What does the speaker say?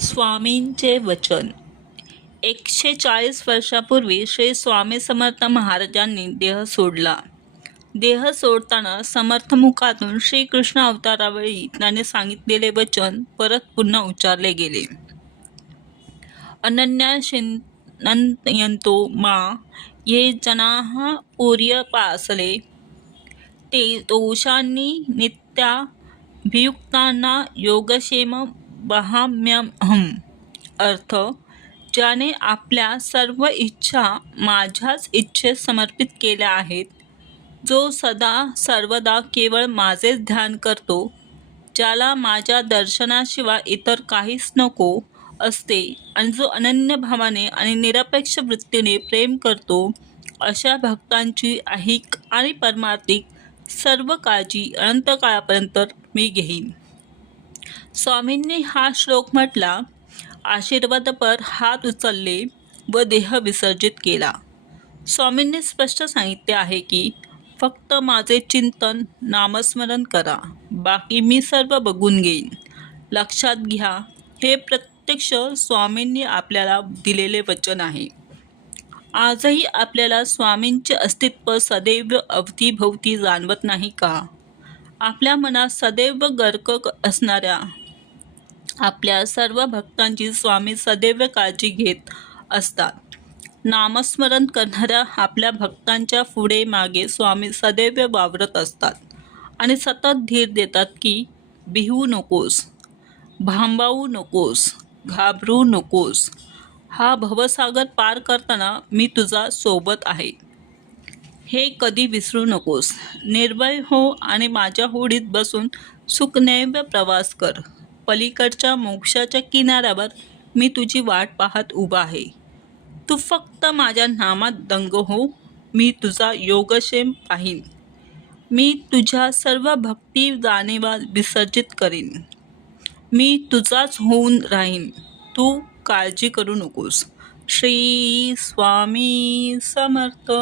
स्वामींचे वचन. एकशे चाळीस वर्षापूर्वी श्री स्वामी समर्थ महाराजांनी देह सोडला. देह सोडताना समर्थमुखातून श्रीकृष्ण अवतारावेळी त्याने सांगितलेले वचन परत पुन्हा उच्चारले गेले. अनन्या चिंतयन्तो मा ये जनाः पर्यपासले ते दोषांनी नित्याभियुक्तांना योगक्षेम वहाम्यहम अर्थ ज्याने आपल्या सर्व इच्छा माझ्याच इच्छेत समर्पित केल्या आहेत. जो सदा सर्वदा केवळ माझेच ध्यान करतो ज्याला माझ्या दर्शनाशिवाय इतर काहीच नको असते आणि जो अनन्य भावाने आणि निरपेक्ष वृत्तीने प्रेम करतो अशा भक्तांची ऐहिक आणि परमार्थिक सर्व काळजी अनंत काळापर्यंत मी घेईन. स्वामींनी हा श्लोक म्हटला आशीर्वादपर हात उचलले व देह विसर्जित केला. स्वामींनी स्पष्ट सांगितले आहे की फक्त माझे चिंतन नामस्मरण करा बाकी मी सर्व बघून घेईन. लक्षात घ्या हे प्रत्यक्ष स्वामींनी आपल्याला दिलेले वचन आहे. आजही आपल्याला स्वामींचे अस्तित्व सदैव अवतीभवती जाणवत नाही का? आपल्या मनात सदैव गर्क असणाऱ्या आपल्या सर्व भक्तांची स्वामी सदैव काळजी घेत असतात. नामस्मरण करणाऱ्या आपल्या भक्तांच्या पुढे मागे स्वामी सदैव वावरत असतात. आणि सतत धीर देतात की भिवू नकोस भांबावू नकोस घाबरू नकोस. हा भवसागर पार करताना मी तुझा सोबत आहे. हे कधी विसरू नकोस. निर्भय हो आणि माझ्या होडीत बसून सुखनैव प्रवास कर. पलीकडच्या मोक्षाच्या किनाऱ्यावर मी तुझी वाट पाहत उभा आहे. तू फक्त माझ्या नामात दंग हो मी तुझा योगक्षेम पाहीन. मी तुझ्या सर्व भक्ती जाणीवा विसर्जित करीन. मी तुझाच होऊन राहीन. तू काळजी करू नकोस. श्री स्वामी समर्थ.